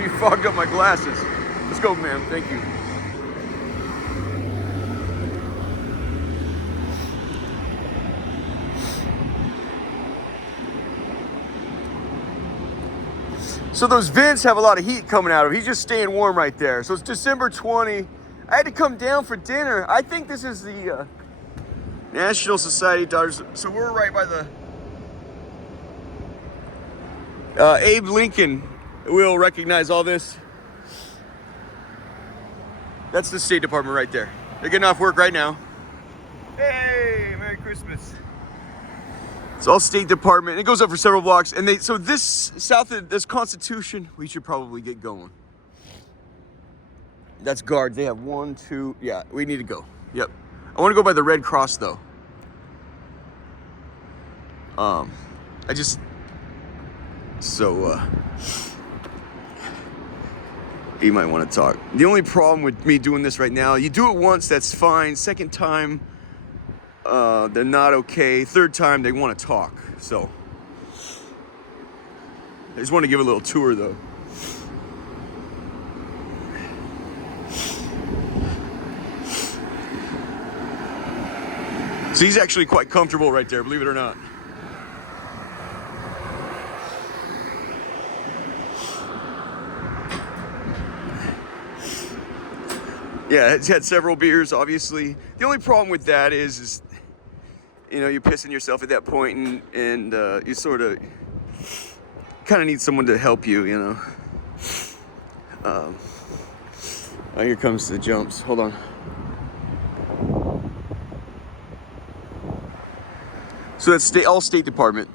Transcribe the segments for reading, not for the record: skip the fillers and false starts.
after you fogged up my glasses. Let's go, ma'am. Thank you. So those vents have a lot of heat coming out of it. He's just staying warm right there. So it's December 20. I had to come down for dinner. I think this is the National Society of Daughters. So we're right by the Abe Lincoln. Will recognize all this. That's the State Department right there. They're getting off work right now. Hey, Merry Christmas. It's all State Department. It goes up for several blocks. And so this south of this Constitution, we should probably get going. That's guards. They have 1, 2. Yeah, we need to go. Yep. I want to go by the Red Cross though. You might want to talk. The only problem with me doing this right now, you do it once, that's fine. Second time, they're not okay. Third time, they want to talk. So, I just want to give a little tour though. So he's actually quite comfortable right there, believe it or not. Yeah, it's had several beers, obviously. The only problem with that is you know, you're pissing yourself at that point, and you sort of kind of need someone to help you, you know. Oh, here comes the jumps. Hold on. So that's all State Department.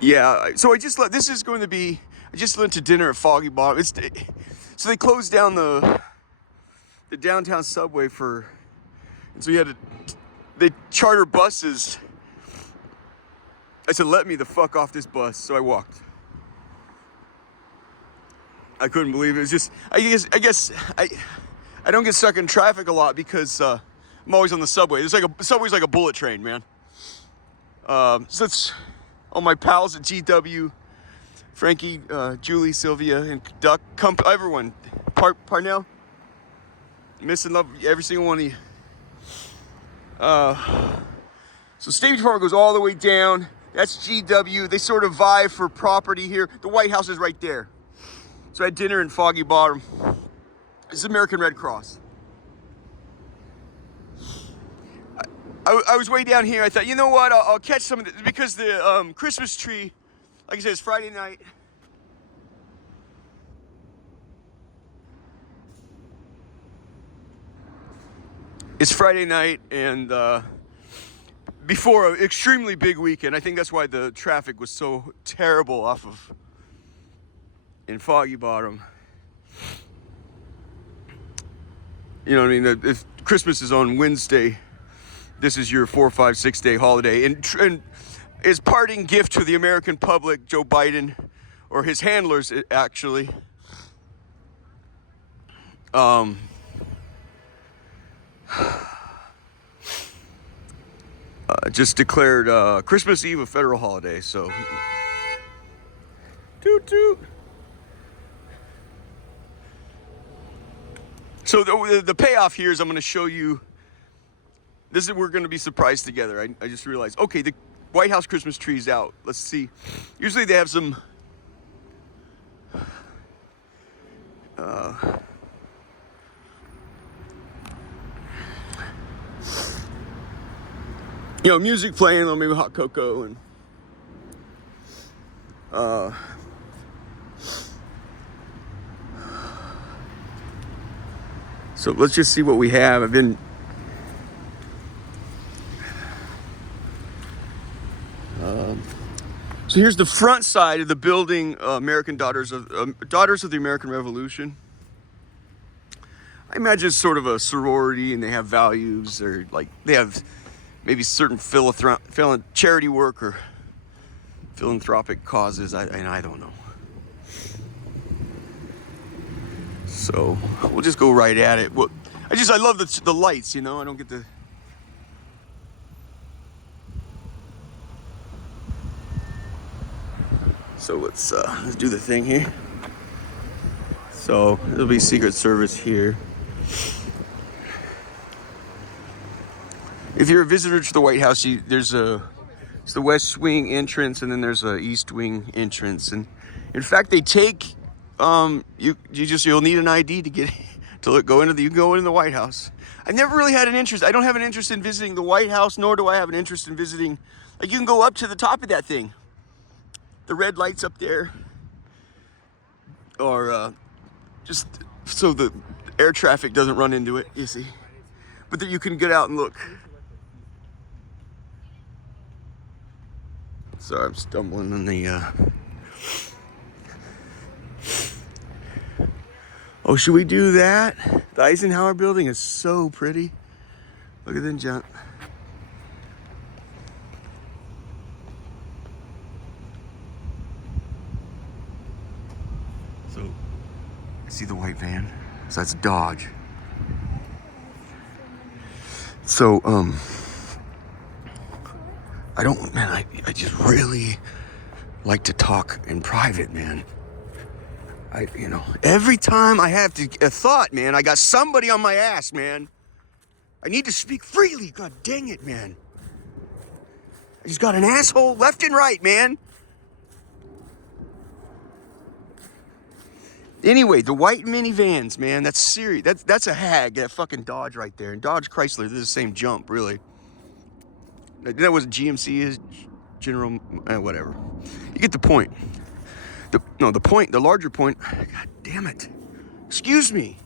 Yeah, so I just went to dinner at Foggy Bottom. So they closed down the downtown subway and so they charter buses. I said, let me the fuck off this bus, so I walked. I couldn't believe it. It was just, I guess I don't get stuck in traffic a lot because I'm always on the subway. Subway's like a bullet train, man. So it's all my pals at GW, Frankie, Julie, Sylvia, and Duck, everyone. Parnell, missing love every single one of you. So State Department goes all the way down. That's GW. They sort of vie for property here. The White House is right there. So I had dinner in Foggy Bottom. This is American Red Cross. I was way down here. I thought, you know what? I'll catch some of this because the Christmas tree, like I said, it's Friday night. It's Friday night, and before an extremely big weekend. I think that's why the traffic was so terrible in Foggy Bottom. You know what I mean? If Christmas is on Wednesday, this is your 4, 5, 6 day holiday. And his parting gift to the American public, Joe Biden, or his handlers actually, just declared Christmas Eve a federal holiday. So, toot toot. So the payoff here is I'm going to show you. We're going to be surprised together. I just realized. Okay, the White House Christmas tree is out. Let's see. Usually they have some. Music playing, or maybe hot cocoa and. So let's just see what we have. So here's the front side of the building, American Daughters of the American Revolution. I imagine it's sort of a sorority, and they have values, or like they have maybe certain charity work or philanthropic causes. I don't know. So we'll just go right at it. Well, I love the lights, I don't get the. So let's do the thing here. So it'll be Secret Service here. If you're a visitor to the White House, it's the West Wing entrance, and then there's a East Wing entrance. And in fact, they take you'll need an ID to get to go into you can go into the White House. I've never really had an interest. I don't have an interest in visiting the White House, nor do I have an interest in visiting. Like, you can go up to the top of that thing. The red lights up there, or just so the air traffic doesn't run into it, you see. But that you can get out and look. Sorry, I'm stumbling on the Oh, should we do that? The Eisenhower building is so pretty. Look at them jump. So, I see the white van. So that's Dodge. So, I just really like to talk in private, man. Every time I have a thought, man, I got somebody on my ass, man. I need to speak freely. God dang it, man. I just got an asshole left and right, man. Anyway, the white minivans, man, that's serious. That's a hag, that fucking Dodge right there. And Dodge Chrysler, they're the same jump, really. That was GMC is General, whatever. You get the point. The larger point, God damn it. Excuse me.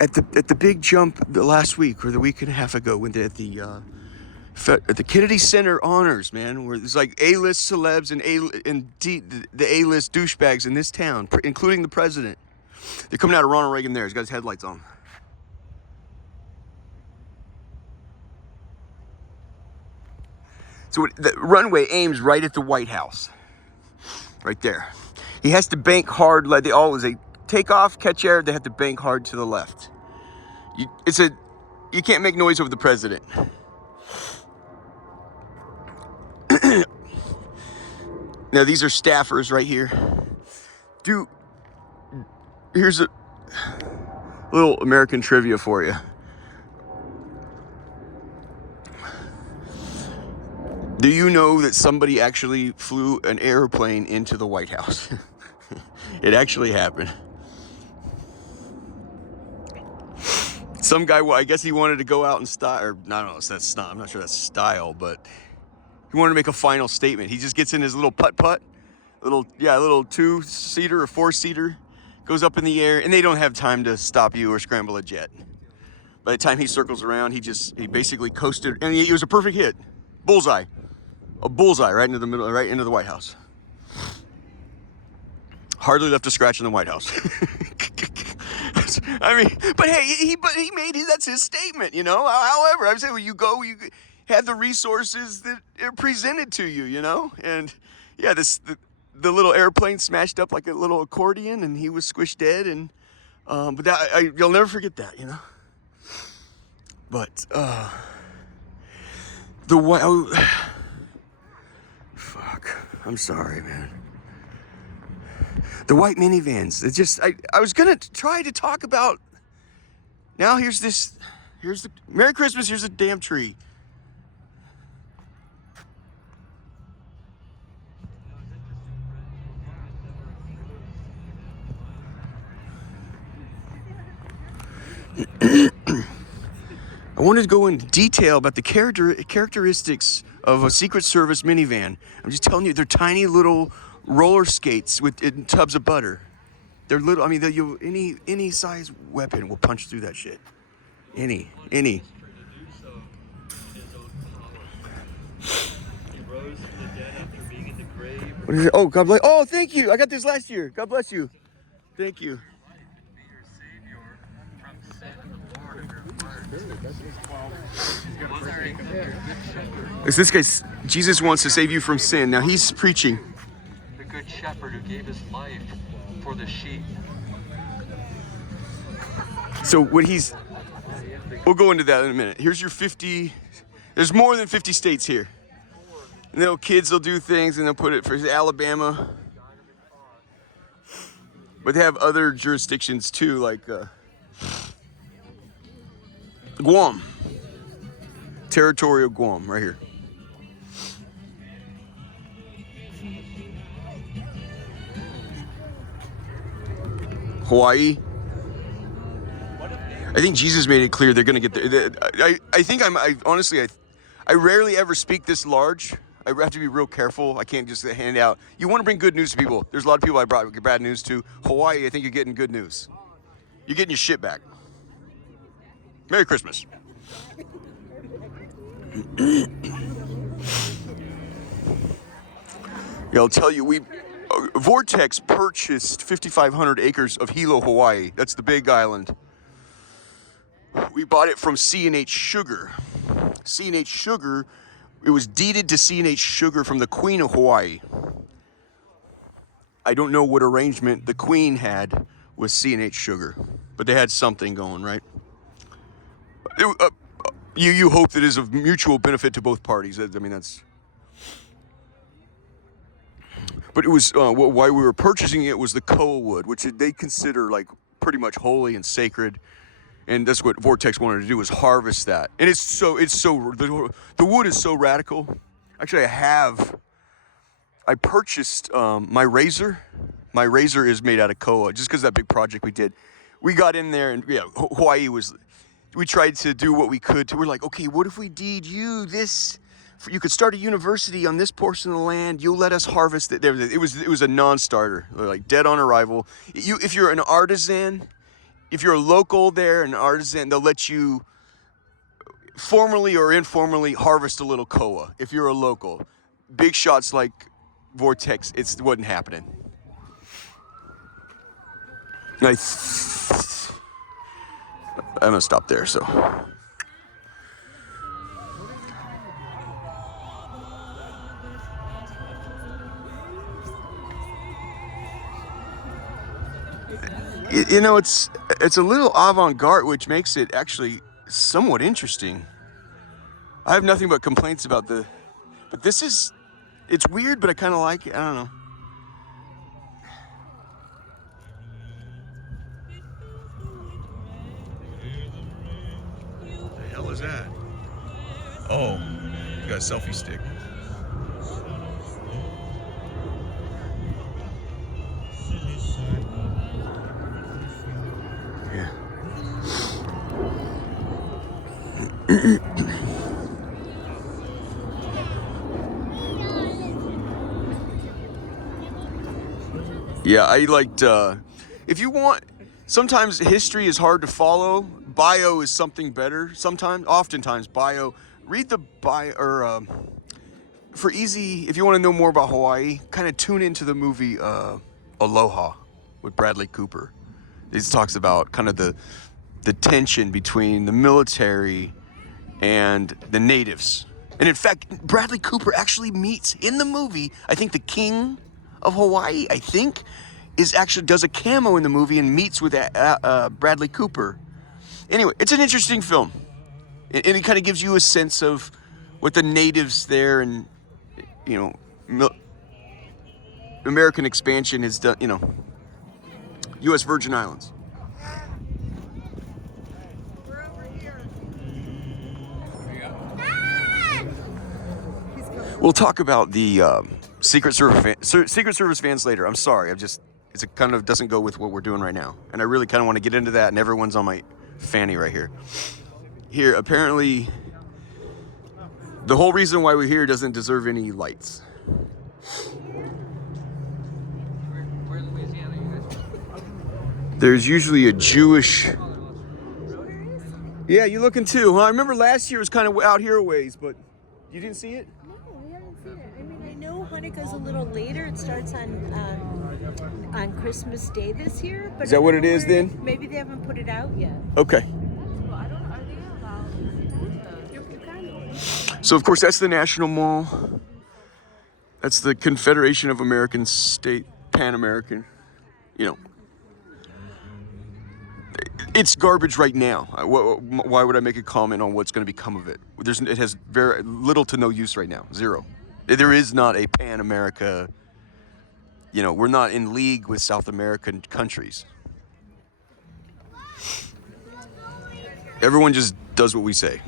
At the big jump the last week or the week and a half ago, when at the Kennedy Center honors, man, where there's like A-list celebs and the A-list douchebags in this town, including the president. They're coming out of Ronald Reagan there. He's got his headlights on. So the runway aims right at the White House. Right there. He has to bank hard, like they take off, catch air, they have to bank hard to the left. You can't make noise over the president. Now these are staffers right here. Dude, here's a little American trivia for you. Do you know that somebody actually flew an airplane into the White House? It actually happened. Some guy, I guess he wanted to go out and style, or I don't know, that's not, I'm not sure that's style, but he wanted to make a final statement. He just gets in his little putt-putt, little 2-seater or 4-seater, goes up in the air, and they don't have time to stop you or scramble a jet. By the time he circles around, he basically coasted, and it was a perfect hit. Bullseye. A bullseye right into the middle, right into the White House. Hardly left a scratch in the White House. I mean, but hey, he made it. That's his statement, you know. However, I'm saying, when you go, you have the resources that are presented to you, you know. And yeah, the little airplane smashed up like a little accordion, and he was squished dead. And but you'll never forget that, you know. But fuck, I'm sorry, man. The white minivans, it's just, I was gonna try to talk about, now here's the, Merry Christmas, here's a damn tree. I wanted to go into detail about the characteristics of a Secret Service minivan. I'm just telling you, they're tiny little roller skates in tubs of butter. They're little. I mean, any size weapon will punch through that shit. Any. What is it? Oh, God bless. Oh, thank you. I got this last year. God bless you. Thank you. Is this guy's Jesus wants to save you from sin. Now he's preaching. The good shepherd who gave his life for the sheep. So what he's We'll go into that in a minute. Here's your 50. There's more than 50 states here. And little kids will do things and they'll put it for Alabama. But they have other jurisdictions too, like Guam. Territorial Guam, right here. Hawaii. I think Jesus made it clear they're gonna get there. I rarely ever speak this large. I have to be real careful. I can't just hand out. You want to bring good news to people. There's a lot of people I brought bad news to. Hawaii, I think you're getting good news. You're getting your shit back. Merry Christmas. Yeah, I'll tell you, Vortex purchased 5,500 acres of Hilo, Hawaii. That's the big island. We bought it from C&H Sugar. C&H Sugar, it was deeded to C&H Sugar from the Queen of Hawaii. I don't know what arrangement the Queen had with C&H Sugar, but they had something going, right? You hope that it is of mutual benefit to both parties. I mean, that's... But it was, why we were purchasing it was the koa wood, which they consider like pretty much holy and sacred. And that's what Vortex wanted to do, was harvest that. And the wood is so radical. Actually, I purchased my razor. My razor is made out of koa, just because of that big project we did. We got in there and yeah, Hawaii we tried to do what we could to, we're like, okay, what if we deed you this? You could start a university on this portion of the land. You'll let us harvest it. It was a non-starter, like dead on arrival. If you're an artisan, if you're a local there, an artisan, they'll let you formally or informally harvest a little koa. If you're a local, big shots like Vortex, it wasn't happening. I'm gonna stop there. So. You know, it's a little avant-garde, which makes it actually somewhat interesting. I have nothing but complaints about but it's weird, but I kind of like it. I don't know. What the hell is that? Oh, you got a selfie stick. Yeah, I liked, if you want, sometimes history is hard to follow. Bio is something better. Oftentimes bio, read the bio, or for easy, if you want to know more about Hawaii, kind of tune into the movie Aloha with Bradley Cooper. It talks about kind of the tension between the military and the natives. And in fact, Bradley Cooper actually meets in the movie, I think the king of Hawaii, does a camo in the movie and meets with Bradley Cooper. Anyway, it's an interesting film. And it kind of gives you a sense of what the natives there and, American expansion has done, U.S. Virgin Islands. We'll talk about the Secret Service vans later. I'm sorry. It kind of doesn't go with what we're doing right now. And I really kind of want to get into that, and everyone's on my fanny right here. Here, apparently, the whole reason why we're here doesn't deserve any lights. Where in Louisiana you guys from? There's usually a Jewish... Yeah, you looking too, huh? I remember last year was kind of out here a ways, but you didn't see it? No, we haven't seen it. I mean, I know Hanukkah's a little later. It starts on Christmas Day this year. But Is that what it is then? Maybe they haven't put it out yet. Okay. So, of course, that's the National Mall. That's the Confederation of American State, Pan American. It's garbage right now. Why would I make a comment on what's going to become of it? It has very little to no use right now. Zero. There is not a Pan America. We're not in league with South American countries. Everyone just does what we say.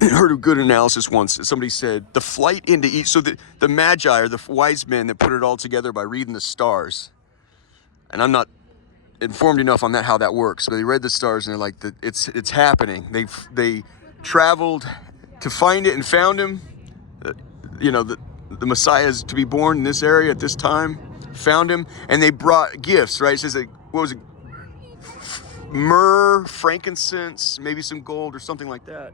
Heard a good analysis once. Somebody said the flight into each. So the Magi are the wise men that put it all together by reading the stars. And I'm not informed enough on how that works. But they read the stars and they're like, it's happening. They traveled to find it and found him. The Messiah is to be born in this area at this time. Found him, and they brought gifts. Right? It says what was it? Myrrh, frankincense, maybe some gold or something like that.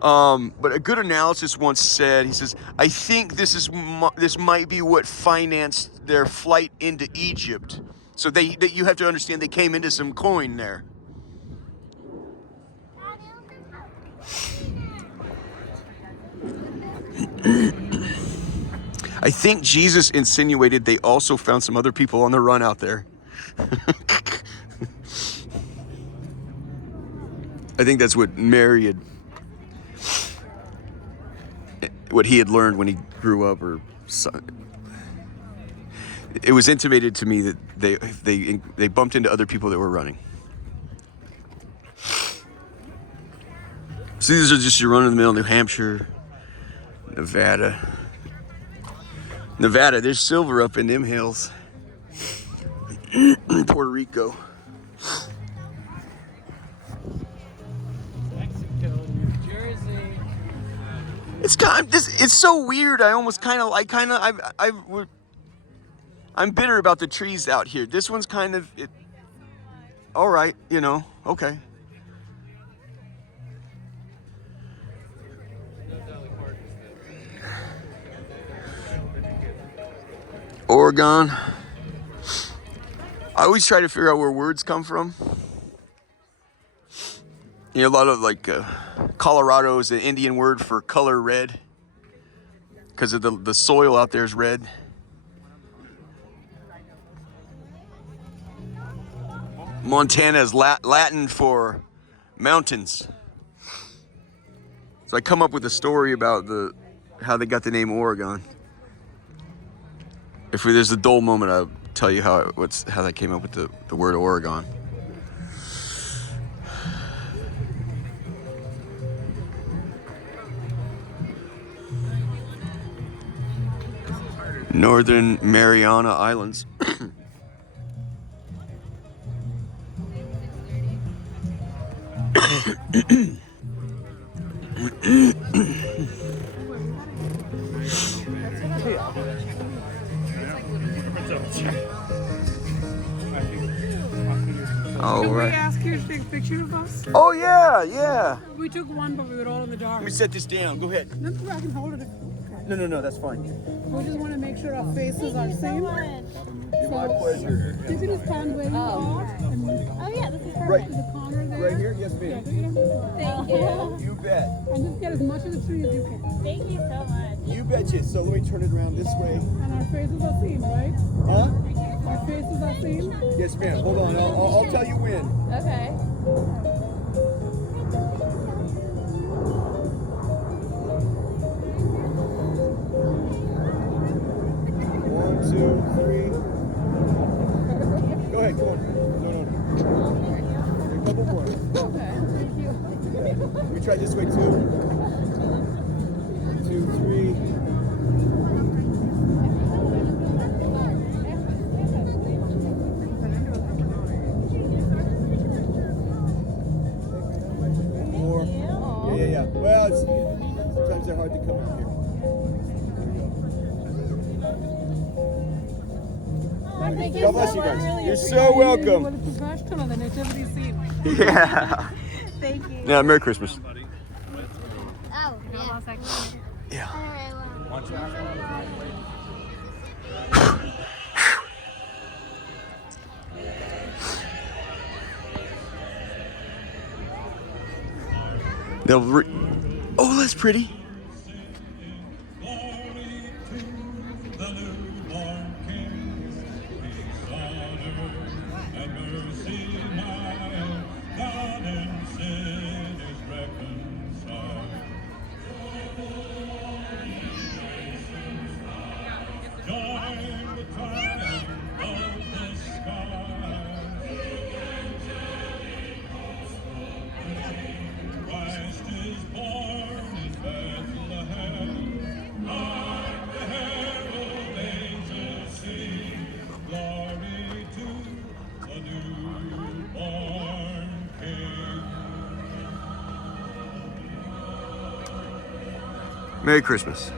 But a good analysis once said, he says, I think this might be what financed their flight into Egypt. So you have to understand they came into some coin there. I think Jesus insinuated they also found some other people on the run out there. I think that's what what he had learned when he grew up, or it was intimated to me that they bumped into other people that were running. So these are just your run-of-the-mill New Hampshire, Nevada. There's silver up in them hills. Puerto Rico. It's so weird. I'm bitter about the trees out here. This one's kind of all right, okay. Oregon. I always try to figure out where words come from. A lot of Colorado is an Indian word for color red because of the soil out there is red. Montana is Latin for mountains. So I come up with a story about how they got the name Oregon. If there's a dull moment, I'll tell you how that came up with the word Oregon. Northern Mariana Islands. Oh, Can right. we ask you to take a picture of us? Oh, yeah. We took one, but we were all in the dark. Let me set this down. Go ahead. No, I can hold it. Okay. No, that's fine. We just want to make sure our faces are same. My pleasure. You can just stand where you are. Oh yeah, this is perfect. Right. The corner there. Right here? Yes, ma'am. Thank you. You bet. And just get as much of the tree as you can. Thank you so much. You betcha. So let me turn it around this way. And our faces are seen, right? Huh? Our faces are seen. Yes, ma'am. Hold on. I'll tell you when. Okay. One, two, three. Go ahead. Come on. No. A couple more. Okay. Thank you. We try this way too. 2, 3. More. Yeah. Well, sometimes they're hard to come up here. God bless you guys. You're so welcome. Well, it's the first time on the nativity scene. Yeah. Thank you. Yeah. Merry Christmas. Oh, yeah. Yeah. Oh, that's pretty. Merry Christmas.